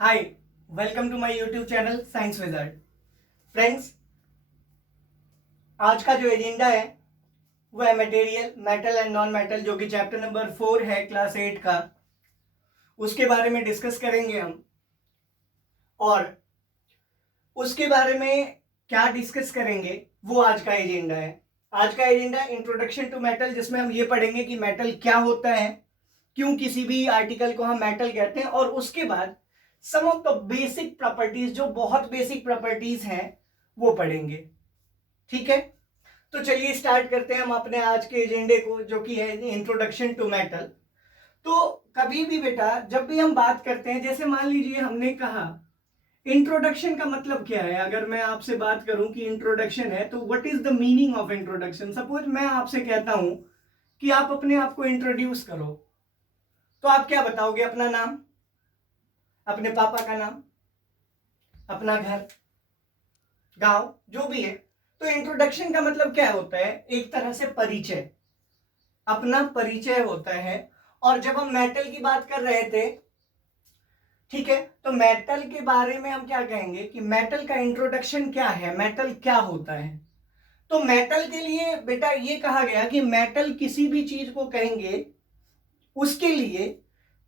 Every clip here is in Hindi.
Hi, welcome to my YouTube channel science wizard. Friends, आज का जो एजेंडा है वो है material, metal and non metal, जो कि चैप्टर नंबर 4 है क्लास 8 का। उसके बारे में डिस्कस करेंगे हम। और उसके बारे में क्या डिस्कस करेंगे वो आज का एजेंडा है। आज का एजेंडा इंट्रोडक्शन टू मेटल, जिसमें हम ये पढ़ेंगे कि मेटल क्या होता है, क्यों किसी भी आर्टिकल को हम मेटल कहते हैं, और उसके बाद सम ऑफ द बेसिक प्रॉपर्टीज, जो बहुत बेसिक प्रॉपर्टीज हैं, वो पढ़ेंगे। ठीक है, तो चलिए स्टार्ट करते हैं हम अपने आज के एजेंडे को, जो कि है इंट्रोडक्शन टू मेटल। तो कभी भी बेटा, जब भी हम बात करते हैं, जैसे मान लीजिए हमने कहा इंट्रोडक्शन का मतलब क्या है। अगर मैं आपसे बात करूं कि इंट्रोडक्शन है, तो what is the meaning of introduction. Suppose मैं आपसे कहता हूं कि आप अपने आप को इंट्रोड्यूस करो, तो आप क्या बताओगे? अपना नाम, अपने पापा का नाम, अपना घर, गांव, जो भी है। तो इंट्रोडक्शन का मतलब क्या होता है? एक तरह से परिचय, अपना परिचय होता है। और जब हम मेटल की बात कर रहे थे, ठीक है, तो मेटल के बारे में हम क्या कहेंगे कि मेटल का इंट्रोडक्शन क्या है, मेटल क्या होता है। तो मेटल के लिए बेटा ये कहा गया कि मेटल किसी भी चीज को कहेंगे, उसके लिए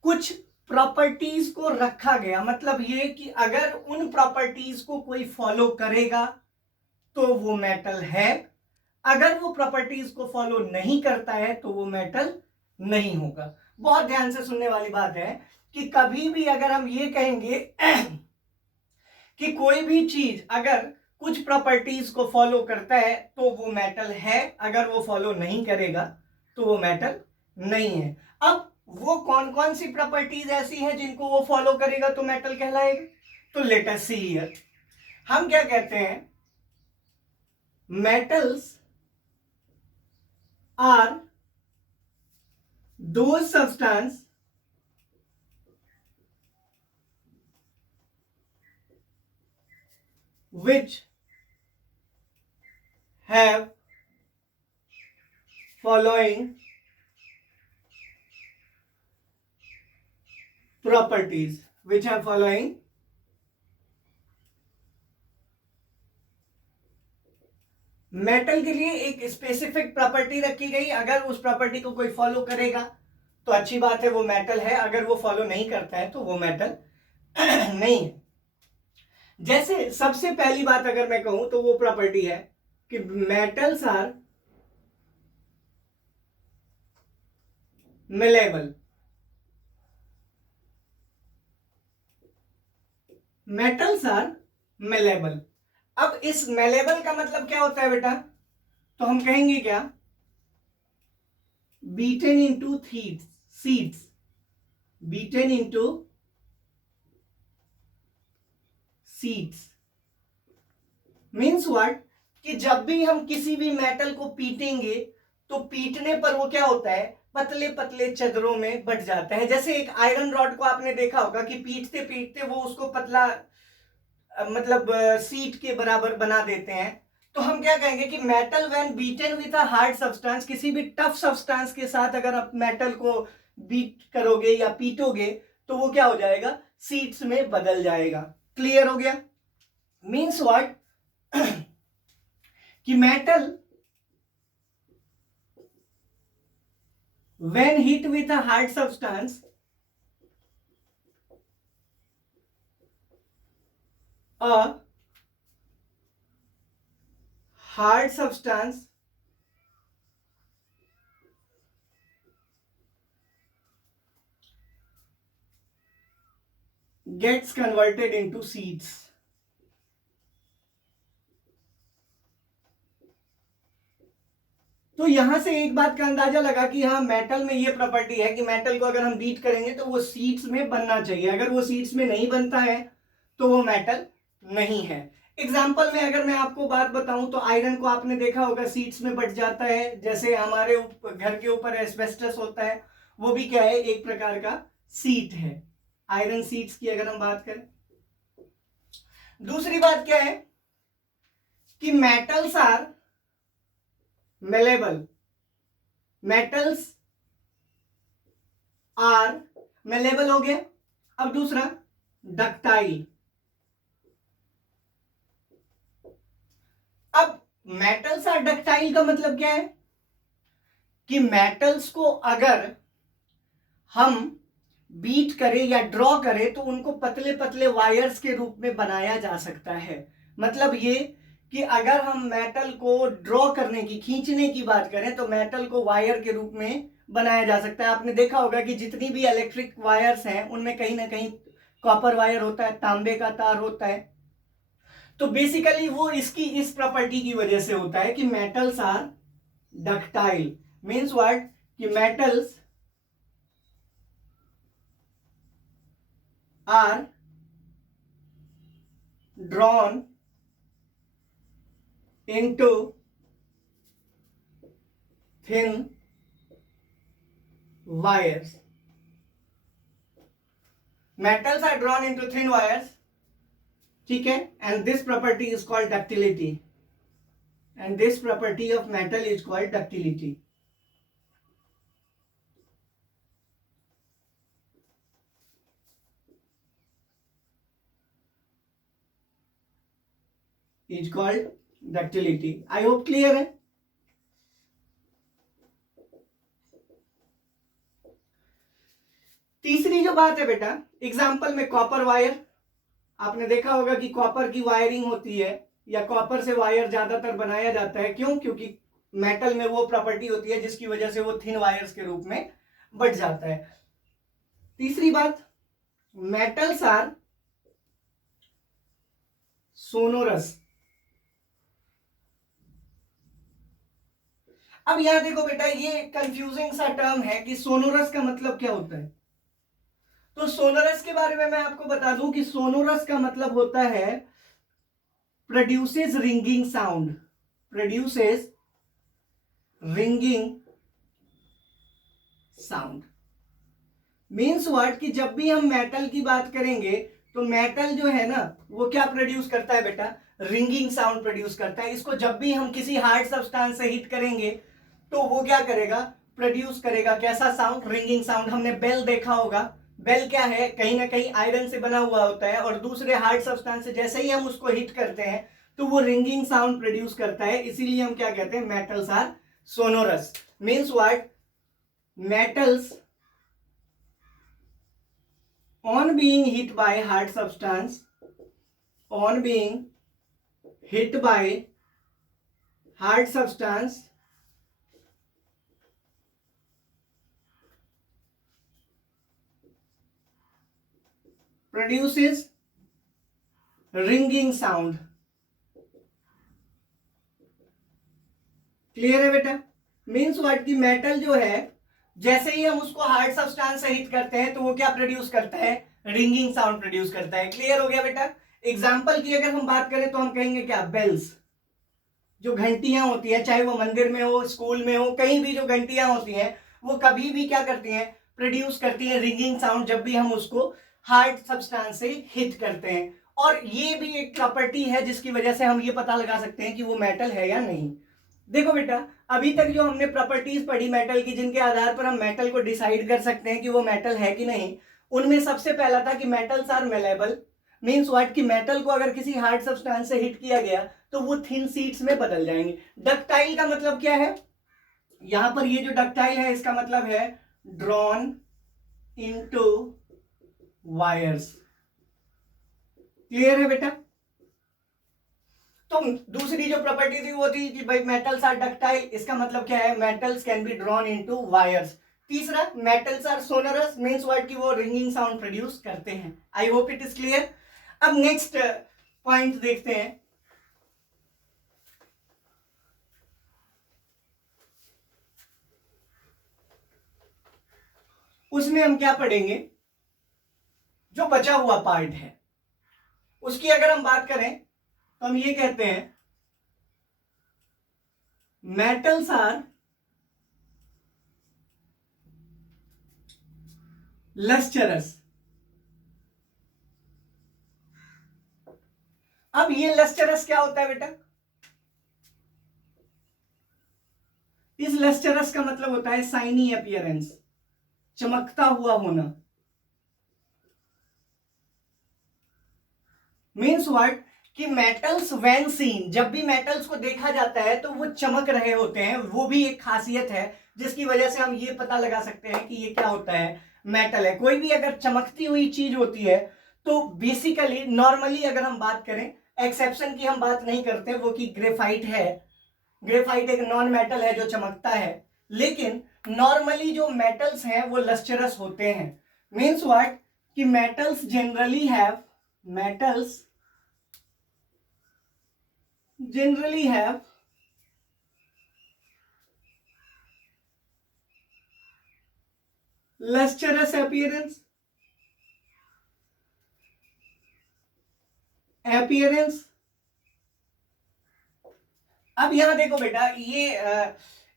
कुछ प्रॉपर्टीज को रखा गया। मतलब ये कि अगर उन प्रॉपर्टीज को कोई फॉलो करेगा तो वो मेटल है, अगर वो प्रॉपर्टीज को फॉलो नहीं करता है तो वो मेटल नहीं होगा। बहुत ध्यान से सुनने वाली बात है कि कभी भी अगर हम ये कहेंगे कि कोई भी चीज अगर कुछ प्रॉपर्टीज को फॉलो करता है तो वो मेटल है, अगर वो फॉलो नहीं करेगा तो वो मेटल नहीं है। अब वो कौन कौन सी प्रॉपर्टीज ऐसी हैं जिनको वो फॉलो करेगा तो मेटल कहलाएगा? तो लेट अस सी हियर। हम क्या कहते हैं? Metals are those substance which have following properties, which have following metal के लिए एक स्पेसिफिक प्रॉपर्टी रखी गई। अगर उस प्रॉपर्टी को कोई फॉलो करेगा तो अच्छी बात है, वो मेटल है। अगर वो फॉलो नहीं करता है तो वो मेटल नहीं है। जैसे सबसे पहली बात अगर मैं कहूं तो वो प्रॉपर्टी है कि metals are malleable. Metals are malleable. अब इस मेलेबल का मतलब क्या होता है बेटा? तो हम कहेंगे क्या? Beaten into seeds, beaten into seeds means what? कि जब भी हम किसी भी मेटल को पीटेंगे तो पीटने पर वो क्या होता है? पतले पतले चदरों में बट जाता है। जैसे एक आयरन रॉड को आपने देखा होगा कि पीटते पीटते वो उसको पतला, मतलब सीट के बराबर बना देते हैं। तो हम क्या कहेंगे कि metal when beaten with a hard substance, किसी भी टफ सब्सटेंस के साथ अगर आप मेटल को बीट करोगे या पीटोगे तो वो क्या हो जाएगा? सीट्स में बदल जाएगा। क्लियर हो गया? Means what? कि metal when hit with a hard substance, a hard substance gets converted into seeds। तो यहां से एक बात का अंदाजा लगा कि हाँ, मेटल में ये प्रॉपर्टी है कि मेटल को अगर हम बीट करेंगे तो वो सीड्स में बनना चाहिए। अगर वो सीड्स में नहीं बनता है तो वो मेटल नहीं है। एग्जाम्पल में अगर मैं आपको बात बताऊं तो आयरन को आपने देखा होगा सीड्स में बट जाता है। जैसे हमारे घर के ऊपर एस्बेस्टस होता है, वो भी क्या है? एक प्रकार का सीट है। आयरन सीड्स की अगर हम बात करें। दूसरी बात क्या है कि metals are malleable. Metals are malleable हो गया। अब दूसरा, डक्टाइल। अब मेटल्स आर डक्टाइल का मतलब क्या है कि मेटल्स को अगर हम बीट करें या ड्रॉ करें तो उनको पतले पतले वायर्स के रूप में बनाया जा सकता है। मतलब ये कि अगर हम मेटल को ड्रॉ करने की, खींचने की बात करें तो मेटल को वायर के रूप में बनाया जा सकता है। आपने देखा होगा कि जितनी भी इलेक्ट्रिक वायर्स हैं उनमें कहीं ना कहीं कॉपर वायर होता है, तांबे का तार होता है। तो बेसिकली वो इसकी इस प्रॉपर्टी की वजह से होता है कि metals are ductile. Means what कि metals are drawn into thin wires. Metals are drawn into thin wires, ठीक है, and this property is called ductility. And this property of metal is called ductility. Is called ductility. I hope clear है। तीसरी जो बात है बेटा, एग्जाम्पल में कॉपर वायर, आपने देखा होगा कि कॉपर की वायरिंग होती है या कॉपर से वायर ज्यादातर बनाया जाता है। क्यों? क्योंकि मेटल में वो प्रॉपर्टी होती है जिसकी वजह से वो थिन वायर्स के रूप में बढ़ जाता है। तीसरी बात, मेटल्स आर सोनोरस। अब यहां देखो बेटा, ये कंफ्यूजिंग सा टर्म है कि सोनोरस का मतलब क्या होता है। तो सोनोरस के बारे में मैं आपको बता दूं कि सोनोरस का मतलब होता है produces ringing sound. Produces ringing sound means what कि जब भी हम मेटल की बात करेंगे तो मेटल जो है ना वो क्या प्रोड्यूस करता है बेटा, रिंगिंग साउंड प्रोड्यूस करता है। इसको जब भी हम किसी हार्ड सब्सटेंस से हिट करेंगे तो वो क्या करेगा, प्रोड्यूस करेगा कैसा साउंड, रिंगिंग साउंड। हमने बेल देखा होगा, बेल क्या है, कहीं ना कहीं आयरन से बना हुआ होता है और दूसरे हार्ड सब्सटेंस से जैसे ही हम उसको हिट करते हैं तो वो रिंगिंग साउंड प्रोड्यूस करता है। इसीलिए हम क्या कहते हैं, metals are sonorous. Means what, metals on being hit by hard substance, on being hit by hard substance produces ringing sound। Clear है बेटा? मीन्स व्हाट कि मेटल जो है जैसे ही हम उसको हार्ड सब्सटेंस से हिट करते हैं तो वो क्या प्रोड्यूस करता है, रिंगिंग साउंड प्रोड्यूस करता है। क्लियर हो गया बेटा? एग्जाम्पल की अगर हम बात करें तो हम कहेंगे क्या, बेल्स, जो घंटियां होती है, चाहे वो मंदिर में हो, स्कूल में हो, कहीं भी जो घंटियां होती हैं वो कभी भी क्या करती हैं, प्रोड्यूस करती हैं रिंगिंग साउंड जब भी हम उसको हार्ड सब्सटेंस से हिट करते हैं। और ये भी एक प्रॉपर्टी है जिसकी वजह से हम ये पता लगा सकते हैं कि वो मेटल है या नहीं। देखो बेटा, अभी तक जो हमने प्रॉपर्टीज पढ़ी मेटल की, जिनके आधार पर हम मेटल को डिसाइड कर सकते हैं कि वो मेटल है कि नहीं, उनमें सबसे पहला था कि metals are malleable. Means what कि मेटल को अगर किसी हार्ड सब्सटेंस से हिट किया गया तो वो थिन शीट्स में बदल जाएंगे। डक्टाइल का मतलब क्या है, यहां पर ये जो डक्टाइल है इसका मतलब है ड्रॉन इनटू वायर्स। क्लियर है बेटा? तो दूसरी जो प्रॉपर्टी थी वो थी कि भाई मेटल्स आर डक्टाइल, इसका मतलब क्या है, metals can be drawn into wires. तीसरा, metals are sonorous, means what कि वो रिंगिंग साउंड प्रोड्यूस करते हैं। I hope it is clear. अब नेक्स्ट पॉइंट देखते हैं। उसमें हम क्या पढ़ेंगे, जो बचा हुआ पार्ट है उसकी अगर हम बात करें तो हम ये कहते हैं मेटल्स आर लस्टरस। अब ये लस्टरस क्या होता है बेटा, इस लस्टरस का मतलब होता है साइनी अपीयरेंस, चमकता हुआ होना। मीन्स व्हाट कि मेटल्स व्हेन सीन, जब भी मेटल्स को देखा जाता है तो वो चमक रहे होते हैं, वो भी एक खासियत है जिसकी वजह से हम ये पता लगा सकते हैं कि ये क्या होता है, मेटल है। कोई भी अगर चमकती हुई चीज होती है तो बेसिकली नॉर्मली अगर हम बात करें, एक्सेप्शन की हम बात नहीं करते, वो कि ग्रेफाइट है, ग्रेफाइट एक नॉन मेटल है जो चमकता है, लेकिन नॉर्मली जो मेटल्स हैं वो लस्टरस होते हैं। मीन्स व्हाट कि metals generally have lustrous appearance अब यहां देखो बेटा, ये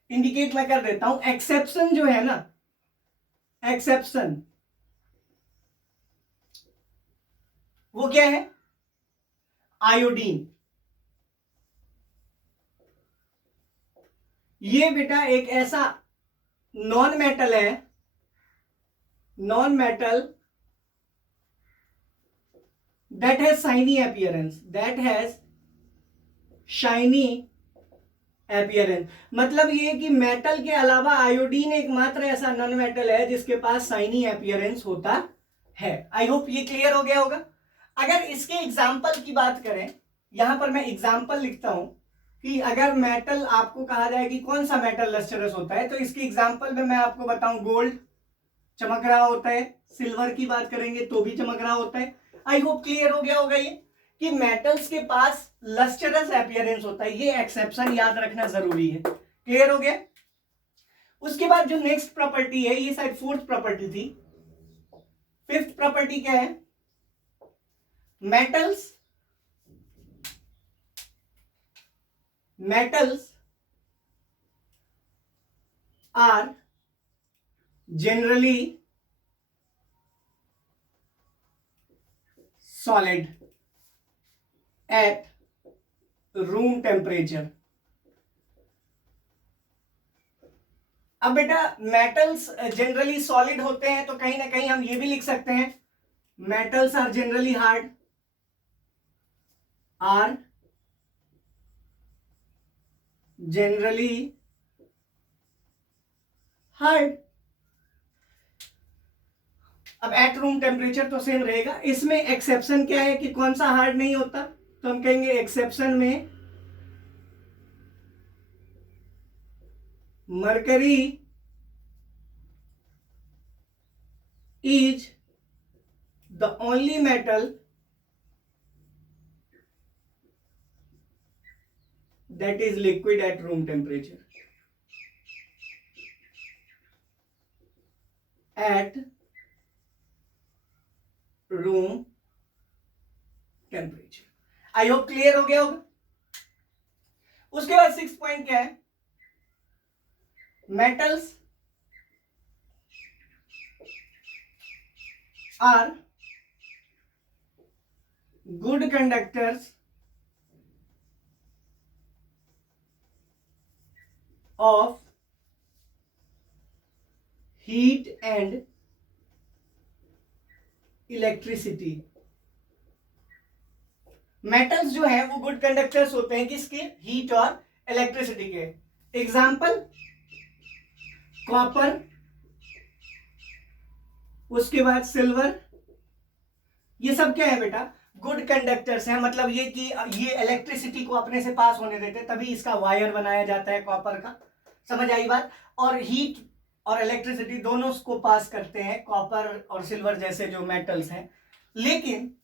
इंडिकेट मैं कर देता हूं, एक्सेप्शन जो है ना, एक्सेप्शन वो क्या है, आयोडीन। ये बेटा एक ऐसा नॉन मेटल है, non metal that has shiny appearance, मतलब ये कि मेटल के अलावा आयोडीन एकमात्र ऐसा नॉन मेटल है जिसके पास शाइनी अपीयरेंस होता है। आई होप ये क्लियर हो गया होगा। अगर इसके एग्जाम्पल की बात करें, यहां पर मैं एग्जाम्पल लिखता हूं कि अगर मेटल आपको कहा जाए कि कौन सा मेटल लस्टरस होता है, तो इसकी एग्जाम्पल में मैं आपको बताऊं, गोल्ड चमक रहा होता है, सिल्वर की बात करेंगे तो भी चमक रहा होता है। आई होप क्लियर हो गया होगा ये कि मेटल्स के पास लस्टरस अपीयरेंस होता है, ये एक्सेप्शन याद रखना जरूरी है। क्लियर हो गया। उसके बाद जो नेक्स्ट प्रॉपर्टी है, ये शायद फोर्थ प्रॉपर्टी थी, फिफ्थ प्रॉपर्टी क्या है, metals are generally solid at room temperature। अब बेटा मेटल्स जनरली सॉलिड होते हैं तो कहीं ना कहीं हम ये भी लिख सकते हैं, मेटल्स आर जनरली हार्ड, अब एट रूम टेम्परेचर तो सेम रहेगा। इसमें एक्सेप्शन क्या है कि कौन सा हार्ड नहीं होता, तो हम कहेंगे एक्सेप्शन में mercury is the only metal that is liquid at room temperature, at room temperature। I hope clear हो गया होगा। उसके बाद 6 पॉइंट क्या है, metals are good conductors of heat and electricity। Metals जो है वो गुड कंडक्टर्स होते हैं किसके, हीट और इलेक्ट्रिसिटी के। एग्जाम्पल कॉपर, उसके बाद सिल्वर, ये सब क्या है बेटा, गुड कंडक्टर्स हैं। मतलब ये कि ये इलेक्ट्रिसिटी को अपने से पास होने देते, तभी इसका वायर बनाया जाता है कॉपर का। समझ आई बात। और हीट और इलेक्ट्रिसिटी दोनों को पास करते हैं कॉपर और सिल्वर जैसे जो मेटल्स हैं। लेकिन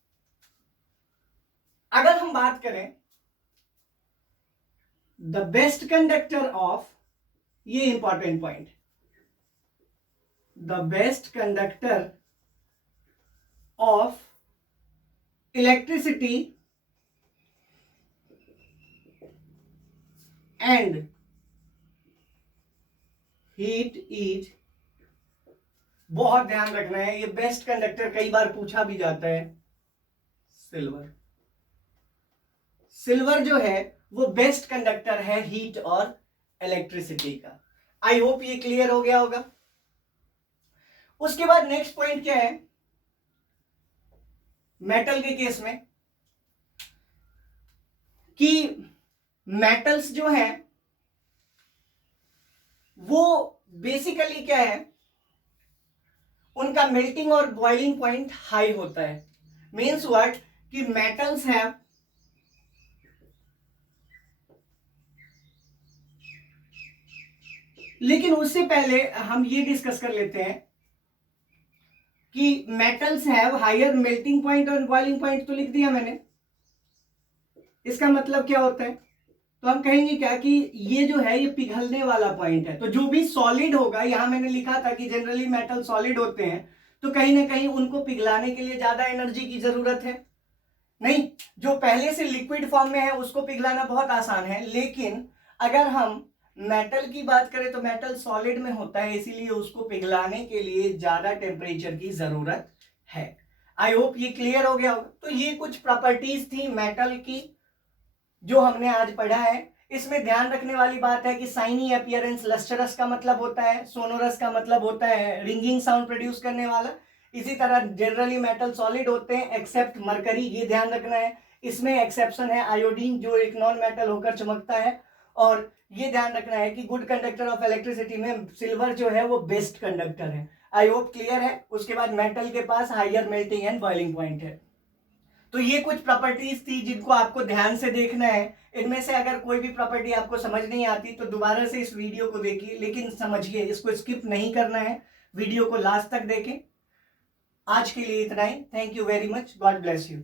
अगर हम बात करें द बेस्ट कंडक्टर ऑफ, ये important point, the best conductor of electricity and heat is, बहुत ध्यान रखना है, ये बेस्ट कंडक्टर कई बार पूछा भी जाता है, सिल्वर। सिल्वर जो है वो बेस्ट कंडक्टर है हीट और इलेक्ट्रिसिटी का। आई होप ये क्लियर हो गया होगा। उसके बाद नेक्स्ट पॉइंट क्या है, मेटल के केस में कि मेटल्स जो हैं वो बेसिकली क्या है, उनका मेल्टिंग और बॉइलिंग पॉइंट हाई होता है। मीन्स व्हाट, कि मेटल्स हैव लेकिन उससे पहले हम ये डिस्कस कर लेते हैं कि metals have higher melting point और बॉइलिंग पॉइंट, तो लिख दिया मैंने। इसका मतलब क्या होता है, तो हम कहेंगे क्या कि ये जो है ये पिघलने वाला पॉइंट है। तो जो भी सॉलिड होगा, यहां मैंने लिखा था कि जनरली मेटल सॉलिड होते हैं, तो कहीं ना कहीं उनको पिघलाने के लिए ज्यादा एनर्जी की जरूरत है। नहीं, जो पहले से लिक्विड फॉर्म में है उसको पिघलाना बहुत आसान है, लेकिन अगर हम मेटल की बात करें तो मेटल सॉलिड में होता है, इसीलिए उसको पिघलाने के लिए ज्यादा टेम्परेचर की जरूरत है। आई होप ये क्लियर हो गया होगा। तो ये कुछ प्रॉपर्टीज थी मेटल की जो हमने आज पढ़ा है। इसमें ध्यान रखने वाली बात है कि साइनी अपीयरेंस, लस्टरस का मतलब होता है, सोनोरस का मतलब होता है रिंगिंग साउंड प्रोड्यूस करने वाला। इसी तरह जनरली मेटल सॉलिड होते हैं एक्सेप्ट मरकरी, ये ध्यान रखना है। इसमें एक्सेप्शन है आयोडीन जो एक नॉन मेटल होकर चमकता है। और ये ध्यान रखना है कि गुड कंडक्टर ऑफ इलेक्ट्रिसिटी में सिल्वर जो है वो बेस्ट कंडक्टर है। आई होप क्लियर है। उसके बाद मेटल के पास higher melting and boiling point है। तो ये कुछ प्रॉपर्टीज थी जिनको आपको ध्यान से देखना है। इनमें से अगर कोई भी प्रॉपर्टी आपको समझ नहीं आती तो दोबारा से इस वीडियो को देखिए, लेकिन समझिए, इसको स्किप नहीं करना है, वीडियो को लास्ट तक देखें। आज के लिए इतना ही। Thank you very much. God bless you.